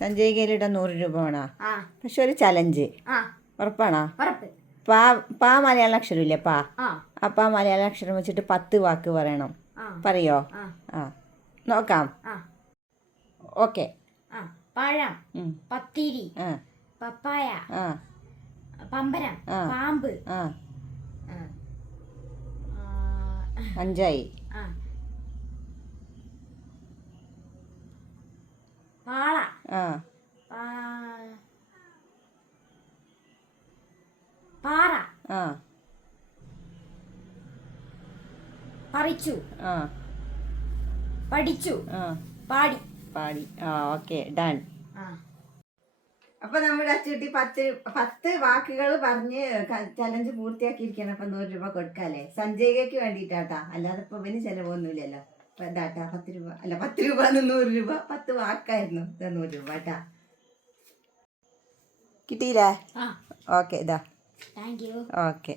സഞ്ജയ് ഗേലിയുടെ 100 രൂപ വേണോ? പക്ഷെ ഒരു ചലഞ്ച്. ഉറപ്പാണോ? പാ മലയാള അക്ഷരമില്ലേ പാ? അപ്പം ആ മലയാള അക്ഷരം വെച്ചിട്ട് 10 വാക്ക് പറയണം. പറയോ? നോക്കാം. ഓക്കെ. പഴം, പത്തിരി, പപ്പായ, പമ്പരം, പാമ്പ്, 5 പാള, പാറ, പറിച്ചു, പഠിച്ചു, പാടി. Okay done. അപ്പൊ നമ്മുടെ അച്ചുകുട്ടി 10 വാക്കുകൾ പറഞ്ഞ് ചലഞ്ച് പൂർത്തിയാക്കിയിരിക്കണം. അപ്പൊ 100 രൂപ കൊടുക്കാല്ലേ? സഞ്ജയ്ക്ക് വേണ്ടിട്ടാട്ടാ, അല്ലാതെ ഇപ്പൊ ഇവന് ചെലവൊന്നുമില്ലല്ലോ. അപ്പൊ എന്താട്ടാ 10 രൂപ അല്ല 10 രൂപ 100 രൂപ 10 വാക്കായിരുന്നു. 100 രൂപ കേട്ടാ. കിട്ടിയില്ലേ? ഓക്കെ ഇതാ. Thank you. ഓക്കെ.